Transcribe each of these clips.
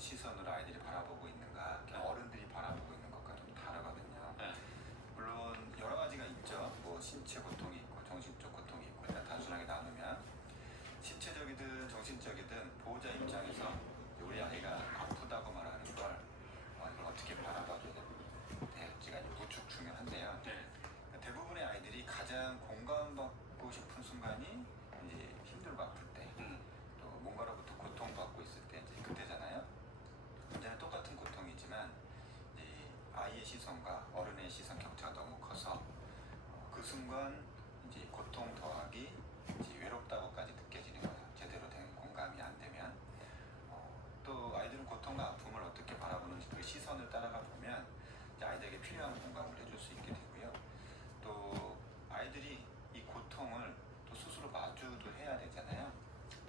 시선으로 아이들이 바라보고 있는가, 어른들이 바라보고 있는 것과 좀 다르거든요. 물론 여러 가지가 있죠. 뭐 신체 고통이 있고 정신적 고통이 있고, 일단 단순하게 나누면 신체적이든 정신적이든 보호자 입장에서 우리 아이가 아프다고 말하는 걸 이걸 어떻게 바라봐줘야 될지가 무척 중요한데요. 대부분의 아이들이 가장 공감받고 싶은 순간이 이제 힘들고 아플 때, 또 뭔가로부터 고통받고 있을 때, 이제 그때잖아요. 문제는 똑같은 고통이지만 이제 아이의 시선과 어른의 시선 격차가 너무 커서 그 순간 이제 고통 더하기 이제 외롭다고까지 느껴지는 거예요. 제대로 된 공감이 안 되면. 또 아이들은 고통과 아픔을 어떻게 바라보는지 그 시선을 따라가 보면 이제 아이들에게 필요한 공감을 해줄 수 있게 되고요. 또 아이들이 이 고통을 또 스스로 마주도 해야 되잖아요.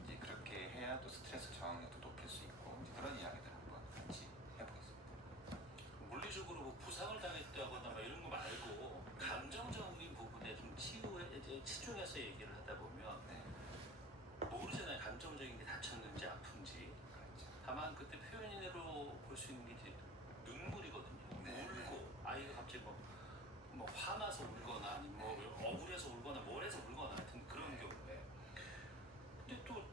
이제 그렇게 해야 또 스트레스 저항력도 높일 수 있고, 이제 그런 이야기들 한번 같이 해보겠습니다. 물리적으로 뭐 부상을 당했다거나 막 이런 거 말고 감정적인 부분에 좀 치중해서 얘기를 하다 보면 모르잖아요. 감정적인 게 다쳤는지 아픈지. 그렇죠. 다만 그때 표현으로 볼 수 있는 게 이제 눈물이거든요. 울고 아이가 갑자기 뭐 화나서 울거나 아니면 뭐 억울해서 울거나 뭘해서 울거나 하여튼 그런 경우에. 근데 또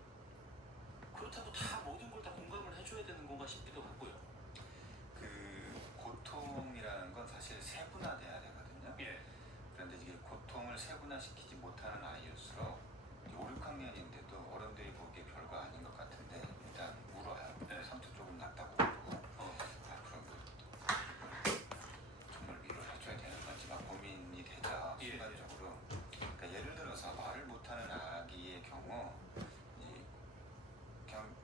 그렇다고 다 모든 걸 다 공감을 해줘야 되는 건가 싶기도 하고요. 그 고통이라는 건 사실 세분화돼야 되거든요. 그런데 이게 고통을 세분화시키지 못하는 아이일수록 5, 6학년인데도 어른들이 보기에 별거 아닌 것 같은데 일단 울어요. 상처 조금 났다고 울고, 그럼 정말 위로를 해줘야 되는 건지 막 고민이 되죠. 순간적으로. 그러니까 예를 들어서 말을 못하는 아기의 경우 그냥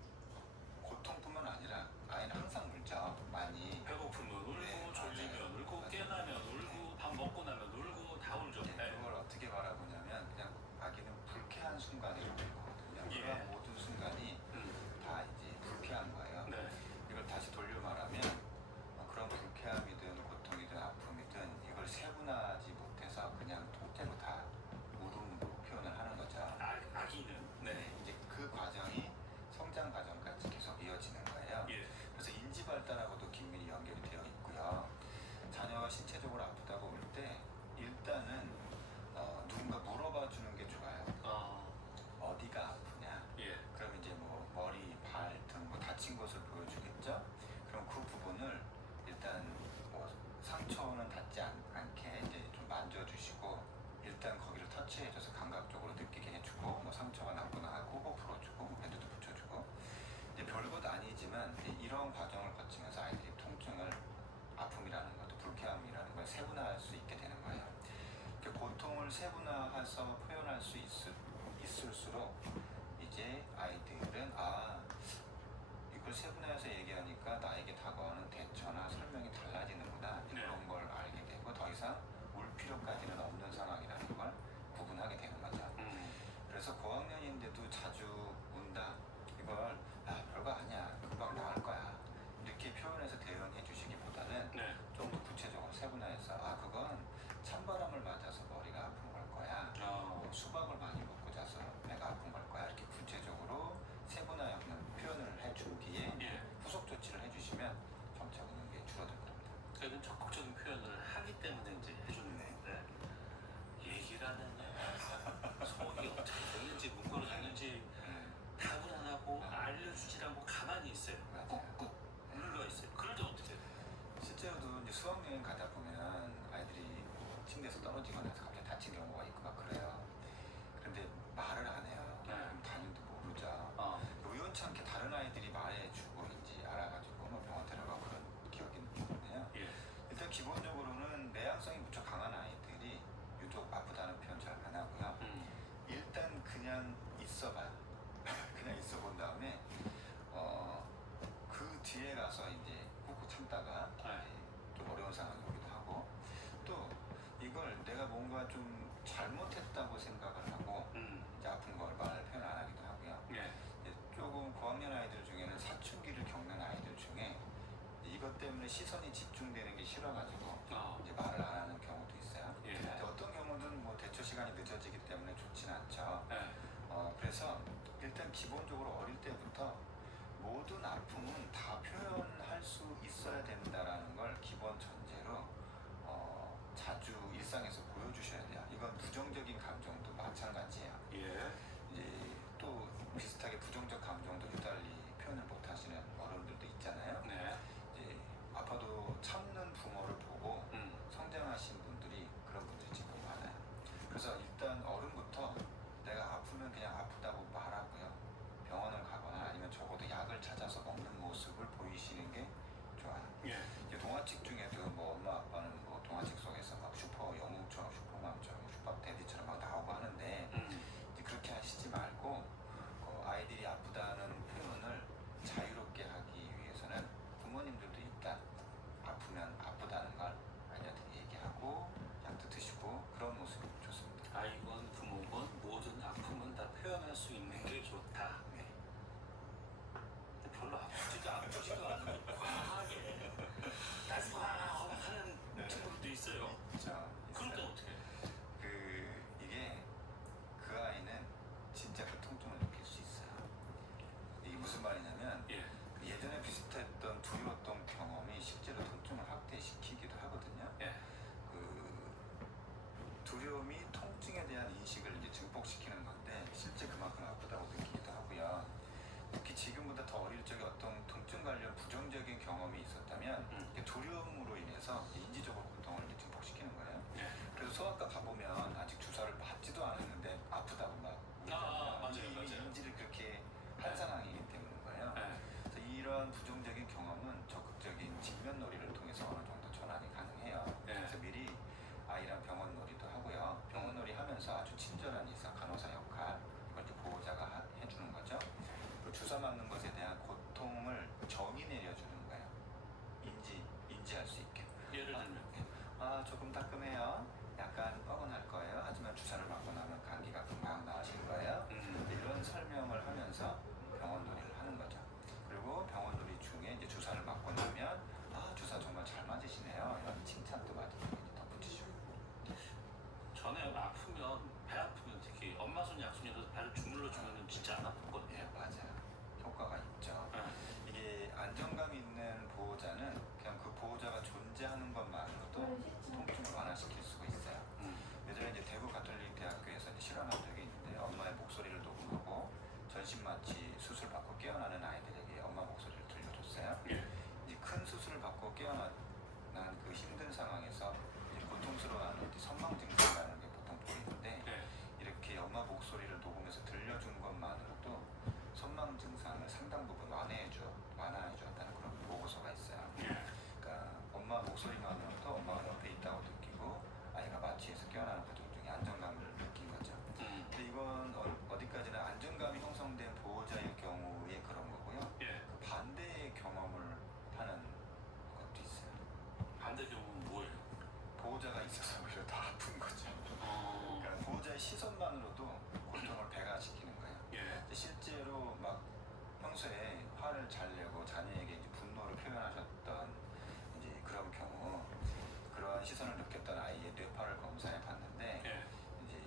고통뿐만 아니라 아이는 항상 울죠. 많이 배고프면 울고, 졸리면 울고, 깨나면 울고, 밥 먹고 나면 울고, 다 울죠. 그걸 어떻게 바라보냐면 그냥 아기는 불쾌한 순간을 보거든요. 그런 모든 순간이 다 이제 불쾌한 거예요. 이걸 다시 돌려 말하면 그런 불쾌함이든 고통이든 아픔이든 이걸 세분화하지 못해서 그냥 통째로 다 울음으로 표현을 하는 거죠. 아기는. 이제 그 과정이 성장 과정까지 계속 이어지는 거예요. 그래서 인지 발달하고도 긴밀히 연결이 되어 있고요. 자녀가 신체적으로 아프다고 올 때 일단은 누군가 물어봐 주는 게 좋아요. 어디가 아프냐? 그럼 이제 뭐 머리, 발 등 뭐 다친 곳을 보여주겠죠. 그럼 그 부분을 일단 뭐 상처는 닿지 않게 이제 좀 만져주시고, 일단 거기를 터치해줘서 감각적으로 느끼게 해주고, 뭐 상처가 났구나 하고 호 풀어주고, 뭐 밴드도 붙여주고. 이제 별것 아니지만 이런 과정을 거치면서 아이들이 통증을, 아픔이라는 것도 불쾌함이라는 걸 세분화할 수 있게 되는 거예요. 고통을 세분화해서 표현할 수 있을수록 이제 아이들은 이걸 세분화해서 얘기하니까 나에게 다가오는 대처나 설명이 달라지는구나, 이런 걸 알게 되고 더 이상 울 필요까지는 없는 상황이라는 걸 구분하게 되는 거죠. 그래서 고학년인데도 자주 운다, 이걸 별거 아니야, 금방 나을 거야, 이렇게 표현해서 대응해 주시기보다는 좀 더 구체적으로 세분화해서 그건 찬바람을 맞아서 머리가 아픈 걸 거야, 뭐 수박을 많이 먹고 자서 배가 아픈 걸 거야, 이렇게 구체적으로 세분화하는 표현을 해준 뒤에 후속 조치를 해주시면 점차 우는 게 줄어들 겁니다. 그러니까 적극적인 표현을 하기 때문에 이제 해주는 건데, 얘기를 안 했네. 속이 어떻게 됐는지 문거로 됐는지 답을 안 하고 알려주지 않고 가만히 있어요. 꾹꾹 눌러 있어요. 그럴 때 어떻게 해요? 실제로도 이제 수학여행 가다 보면 아이들이 침대에서 떨어지거나 해서 갑자기 다친 경우가 있고 막 그래요. 그런데 말을 안 해요. 그럼 담임도 모르죠. 우연치 않게 다른 아이들이 말해주고인지 알아가지고 뭐 병원 데려가고 그런 기억이 있거든요. 일단 기본적으로는 내향성이 무척 강한 아이들이 유독 아프다는 표현 잘 안 하고요. 일단 그냥 있어봐요. 그냥 있어본 다음에 그 뒤에 가서 이제 꾹꾹 참다가 좀 어려운 상황이 오기도 하고, 또 이걸 내가 뭔가 좀 잘못했다고 생각을 하고 이제 아픈 걸 말 표현 안 하기도 하고요. 조금 고학년 아이들 중에는 사춘기를 겪는 아이들 중에 이것 때문에 시선이 집중되는 게 싫어가지고 이제 말을 안 하는 경우도 있어요. 어떤 경우는 뭐 대처 시간이 늦어지기 때문에 좋진 않죠. 그래서 일단 기본적으로 어릴 때부터 모든 아픔은 다 표현할 수 있어야 된다라는 걸 기본 전제로 자주 일상에서 보여주셔야 돼요. 이건 부정적인 감정도 마찬가지예요. 예. 이제 또 비슷하게 부정적 감정도 유달리 표현을 못 하시는 어른들도 있잖아요. 네. 이제 아파도 참는 부모를 보고 성장하신 분들이 그런 분들이 지금 많아요. 그래서 일단 어른부터 내가 아프면 그냥 아프다고 말하고요. 병원을 가거나 아니면 적어도 약을 찾아서 먹는 모습을 보이시는 게 좋아요. 예. 이제 동화책 중에도 뭐 엄마 아빠는 뭐 동화책 속에서 막 슈퍼 영웅처럼 슈퍼맘처럼 슈퍼 데디처럼 막 나오고 하는데 이제 그렇게 하시지 말고 아이들이 아프다는 표현을 자유롭게 하기 위해서는 부모님들도 일단 아프면 아프다는 걸 아이들한테 얘기하고 약도 드시고 그런 모습이 좋습니다. 아이건 부모건 모든 아픔은 다 표현할 수 있는 게 좋다. 네. 근데 별로 아프지도 않은 과하게 나스하고 하는 친구들도 있어요. 자, 그럴 땐 어떻게 해요? 이게 그 아이는 진짜 그 통증을 느낄 수 있어요. 이게 무슨 말이냐면 예. 예전에 비슷했던 두려웠던 경험이 실제로 통증을 확대시키기도 하거든요. 예. 두려움이 통증에 대한 인식을 이제 증폭시키는 건데 실제 그만큼 아프다고 느끼기도 하고요. 특히 지금보다 더 어릴 적에 어떤 통증 관련 부정적인 경험이 있었다면 이게 두려움으로 인해서 인지적으로 고통을 이제 증폭시키는 거예요. 예. 그래서 소아과 가보면 아직 주사를 받지도 않았는데 아프다고 막 맞아요. 이미 맞아요. 인지를 그렇게 한 상황이기 때문인 거예요. 예. 그래서 이러한 부정적인 경험은 적극적인 직면놀이를 통해서 어느 정도 전환이 가능해요. 네. 그래서 미리 아이랑 병원놀이도 하고요. 병원놀이 하면서 아주 친절한 의사, 간호사 역할 이걸 이제 보호자가 해주는 거죠. 그리고 주사 맞는 것에 대한 고통을 정의 내려주는 거예요. 인지할 수 있게. 예를 들면 조금 따끔해요. 약간 뻐근할 거예요. 하지만 주사를 맞고 나면 감기가 금방 나으실 거예요. 이런 설명을 하면서 병원놀이를 하는 거죠. 그리고 병원놀이 중에 이제 주사를 맞고 나면 주사 정말 잘 맞으시네요. 이런 칭찬도 많이 덧붙이시고. 전에 아프면 배 아프면 특히 엄마 손 약손이라서 배를 주물러 주면 진짜 안 아팠거든요. 예, 맞아요. 효과가 있죠. 이게 안정감 있는 보호자는 그냥 그 보호자가 존재하는 것만으로도 통증을 완화시킬 수가 있어요. 예전에 이제 대구 가톨릭 대학교에서 실험한 적이 있는데 엄마의 목소리를 녹음하고 전신마취 수술 받고 깨어나는 아이들에게 엄마 목소리를 들려줬어요. 예. 이제 큰 수술을 받고 깨어난 그 힘든 상황에서 이제 고통스러워하는 선망 증상이라는 게 보통 보이는데 예. 이렇게 엄마 목소리를 녹음해서 들려준 것만으로도 선망 증상을 상당 부분 완화해 주었다는 그런 보고서가 있어요. 그러니까 엄마 목소리만으로도 엄마가 옆에 있다고 느끼고 아이가 마취해서 깨어나는 과정 중에 안정감을 느낀 거죠. 근데 이건 어디까지나 안정감이 형성된 보호자의 경우에 그런 거고요. 예. 그 반대의 경험을 하는 것도 있어요. 반대 경우는 뭐예요? 보호자가 있어서 오히려 더 아픈 거죠. 그러니까 보호자의 시선만으로도 고통을 배가시키는 거예요. 예. 실제로 막 평소에 화를 잘 내고 자녀에게 이제 분노를 표현하셨던 이제 그런 경우 그러한 시선을 느꼈던 아이의 뇌파를 검사해 봤는데 예. 이제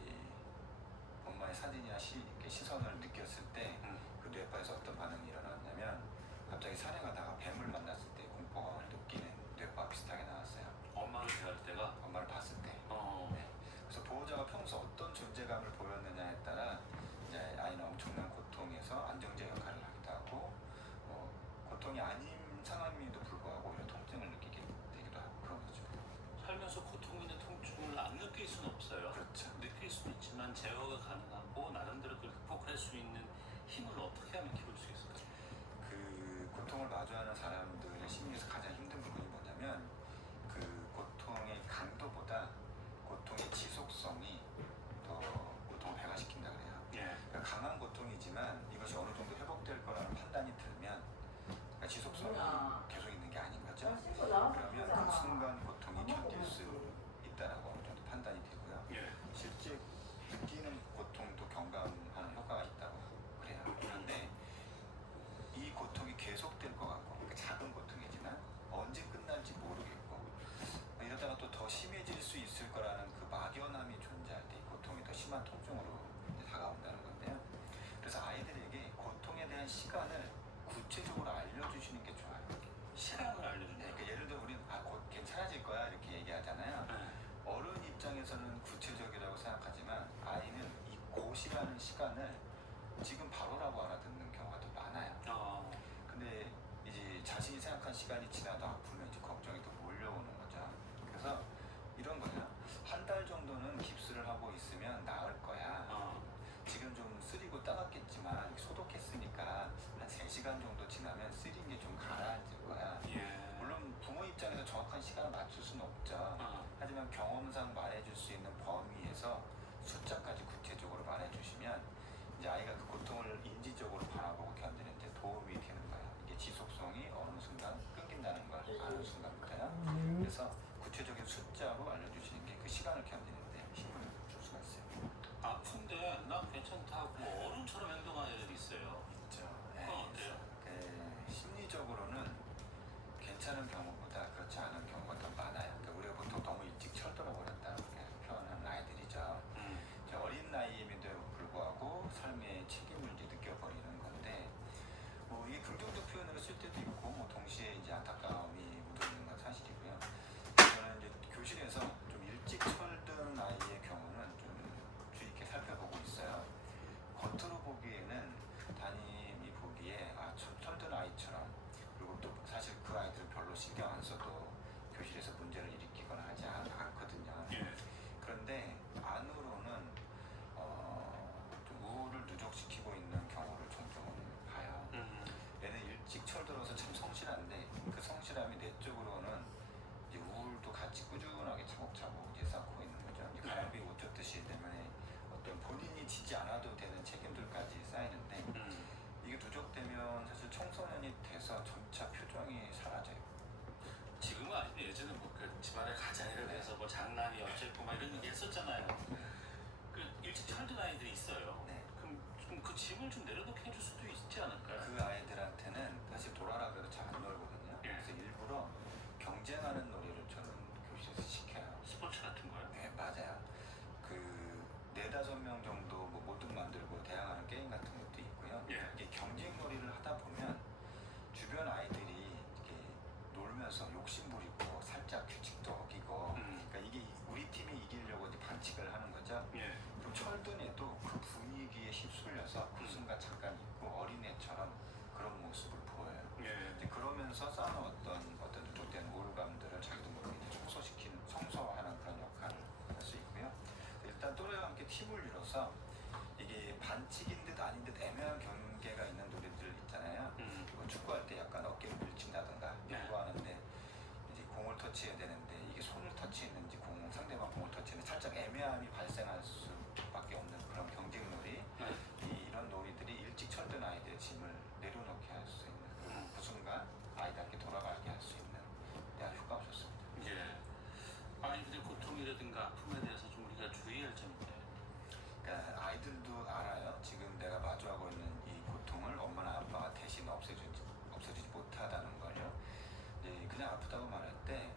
엄마의 사진이나 이렇게 시선을 느꼈을 때 그 뇌파에서 어떤 반응이 일어났냐면 갑자기 산행하다가 뱀을 만났을 때 공포감을 느끼는 뇌파 비슷하게 나왔어요. 엄마를 대할 때가 엄마를 봤을 때. 네. 그래서 보호자가 평소 어떤 존재감을 보였느냐에 따라 이제 아이는 엄청난 고통에서 안정제 역할을 하기도 하고 고통이 아닌 상황임에도 불구하고 오히려 통증을 느끼게 되기도 하고 그런 거죠. 살면서 고통이나 통증을 안 느낄 수는 없어요. 그렇죠. 느낄 수는 있지만 제어가 가능하고 나름대로 그걸 극복할 수 있는 힘을 어떻게 하면 키울 수 있을까요? 그 고통을 마주하는 사람들의 심리에서 가장 힘든 부분이 뭐냐면 그 고통의 강도보다 고통의 지속성이 더 고통을 배가시킨다 그래요. 예. 그러니까 강한 고통이지만 이것이 어느 정도 회복될 거라는 판단이 들면 그러니까 지속성이 계속 있는 게 아닌 거죠. 그러면 그 순간 고통이 견딜 수 있다라고 어느 정도 판단이 되고요. 예. 실제 느끼는 고통도 경감하는 효과가 있다고 그래요. 그런데 이 고통이 계속될 것 같고 그러니까 작은 고통이지만 시간이 지나도 아프면 이제 걱정이 또 몰려오는 거죠. 그래서 이런 거죠. 한 달 정도는 깁스를 하고 있으면 나을 거야. 지금 좀 쓰리고 따갑겠지만 소독했으니까 한 3시간 정도 지나면 쓰린 게 좀 가라앉을 거야. 물론 부모 입장에서 정확한 시간을 맞출 수는 없죠. 하지만 경험상 말해줄 수 있는 범위에서 숫자까지 구체적으로 말해주시면 이제 아이가 그 고통을 인지적으로 바라보고 견디는 데 도움이 되는 거예요. 이게 지속성이 어느 순간 끊긴다는 걸 아는 순간부터요. 그래서 구체적인 숫자로 알려주시는 게 그 시간을 견디는 데 힘을 줄 수가 있어요. 아픈데 나 괜찮다고 어른처럼 행동하는 애들이 있어요. 있죠. 그건 어때요? 심리적으로는 괜찮은 경우보다 그렇지 않은 경우가 더 많아요. 그러니까 우리가 보통 너무 일찍 철들어 버렸다 이렇게 표현하는 아이들이죠. 이제 어린 나이임에도 불구하고 삶의 책임을 이제 느껴버리는 건데, 뭐 이게 긍정적 표현으로 쓸 때도 있고, 뭐 동시에 이제 안타까움이 묻어있는 건 사실이고요. 저는 이제 교실에서 좀 일찍 철든 아이의 경우는 좀 주의 있게 살펴보고 있어요. 겉으로 보기에는 담임이 보기에 철든 아이처럼, 그리고 또 사실 그 아이들은 별로 신경 안 써도 교실에서 문제를 일으키거나 하지 않거든요. 그런데 안으로는 좀 우울을 누적시키고 있는 경우를 종종 봐요. 얘는 일찍 철들어서 참 성실한데 그 성실함이 내적으로는 이제 우울도 같이 꾸준하게 차곡차곡 이제 쌓고 있는 거죠. 이제 가랑비 옷 젖듯이 때문에 어떤 본인이 지지 않아도 되는 책임들까지 쌓이는데, 이게 누적되면 사실 청소년이 돼서 점차 표정이 사라져요. 지금은 아니고 예전에 뭐그 집안에 가장이라 해서 뭐 장남이 어쨌고 막 이런 얘기 했었잖아요. 그 일찍 철든 아이들이 있어요. 그럼 좀 그 짐을 좀 내려놓게 해줄 수도 있지 않을까요? 그 아이들한테는 사실 놀아라 그래도 잘 안 놀거든요. 그래서 일부러 경쟁하는 놀이를 저는 교실에서 시켜요. 스포츠 같은 거요? 네, 맞아요. 그 4-5명 정도 뭐 모듈 만들고 대항하는 게임 같은 것도 있고요. 이게 경쟁 놀이를 하다 보면 주변 아이들이 이렇게 놀면서 욕심 부리고 살짝 규칙도 어기고, 그러니까 이게 우리 팀이 이기려고 이제 반칙을 하는 거죠. 그럼 철든 애도 그 분위기에 휩쓸려서 그 순간 잠깐 있고 어린애처럼 그런 모습을 보여요. 이제 그러면서 쌓아놓았던 어떤 누적된 우울감들을 자기도 모르게 이제 청소하는 그런 역할을 할 수 있고요. 일단 또래와 함께 팀을 이뤄서 이게 반칙인 듯 아닌 듯 애매한 경계가 있는 놀이들 있잖아요. 뭐 축구할 때 약간 어깨를 밀친다든가 야구하는데 이제 공을 터치해야 되는데 이게 손을 터치했는지 상대방 공을 터치했는지 살짝 애매함이 발생할 수밖에 없는 그런 경쟁 놀이, 이런 놀이들이 일찍 철든 아이들의 짐을 내려놓게 할 수 있는, 그리고 그 순간 아이들에게 돌아가게 할 수 있는 아주 효과가 좋습니다. 아이들의 고통이라든가 아픔에 대해서 좀 우리가 주의할 점이 있나요? 그러니까 아이들도 알아요. 지금 내가 마주하고 있는 이 고통을 엄마나 아빠가 대신 없애주지 못하다는 걸요. 그냥 아프다고 말할 때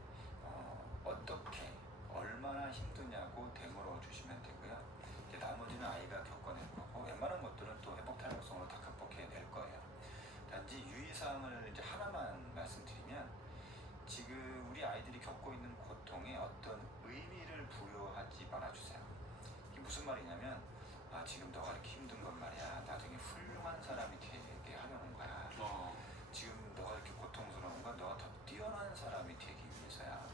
어떻게 얼마나 힘드냐고 되물어 주시면 되고요. 나머지는 아이가 겪어낼 거고, 웬만한 것들은 또 회복 탄력성으로 다 극복해낼 거예요. 단지 유의사항을 이제 하나만 말씀드리면, 지금 우리 아이들이 겪고 있는 고통에 어떤 의미를 부여하지 말아주세요. 이게 무슨 말이냐면, 지금 너가 이렇게 힘든 건 말이야, 나중에 훌륭한 사람이 되게 하려는 거야. 지금 너가 이렇게 고통스러운 건 너가 더 뛰어난 사람이 되기 위해서야.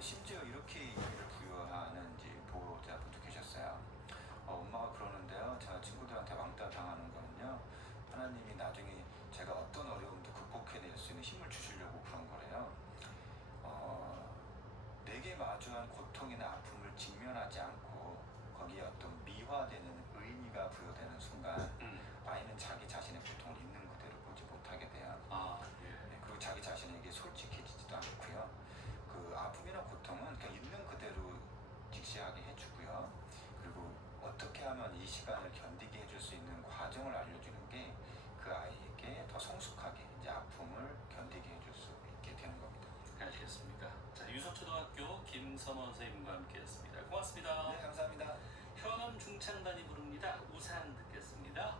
심지어 이렇게 의미를 부여하는 보호자분도 계셨어요. 엄마가 그러는데요, 제가 친구들한테 왕따 당하는 거는요, 하나님이 나중에 제가 어떤 어려움도 극복해낼 수 있는 힘을 주시려고 그런 거래요. 내게 마주한 고통이나 아픔을 직면하지 않고 거기에 어떤 미화되는 의미가 부여되는 순간, 아이는 자기 자신의 고통을 있는 그대로 보지 못하게 돼요. 그리고 자기 자신에게 솔직해지지도 않고요. 그 아픔이나 고통은 그냥 있는 그대로 직시하게 해주고요. 그리고 어떻게 하면 이 시간을 견디게 해줄 수 있는 과정을 알려주는 게 그 아이에게 더 성숙하게 이제 아픔을 견디게 해줄 수 있게 되는 겁니다. 알겠습니다. 자, 유석초등학교 김선원 선생님과 함께했습니다. 고맙습니다. 네, 감사합니다. 현엄 중창단이 부릅니다. 우산 듣겠습니다.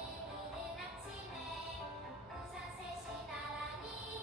스님이 내리는 아침에 우산 셋이 나란히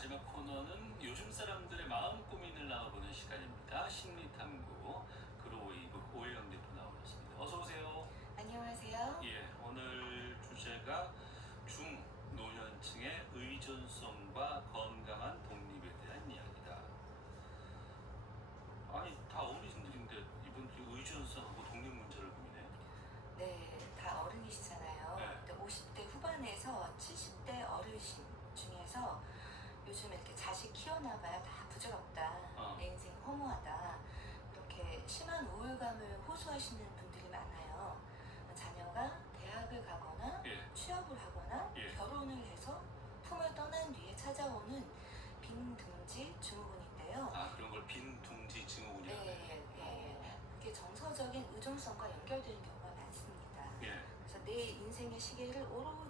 마지막 코너는 요즘 사람들의 마음 고민을 나눠보는 시간입니다. 심리탐구 그로이브 오혜영 대표 나오셨습니다. 어서 오세요. 안녕하세요. 예, 오늘 주제가 중노년층의 의존성과 건강한 독립에 대한 이야기다. 아니 다 어르신들인데 이분들이 의존성하고 독립 문제를 고민해요? 네, 다 어른이시잖아요. 네. 근데 50대 후반에서 70대 어르신 중에서 요즘 이렇게 자식 키워나가야 다 부질없다, 내 인생 허무하다, 이렇게 심한 우울감을 호소하시는 분들이 많아요. 자녀가 대학을 가거나 예. 취업을 하거나 예. 결혼을 해서 품을 떠난 뒤에 찾아오는 빈둥지 증후군인데요. 아 그런 걸 빈둥지 증후군이라고 해요. 그게 정서적인 의존성과 연결되는 경우가 많습니다. 예. 그래서 내 인생의 시계를 오로지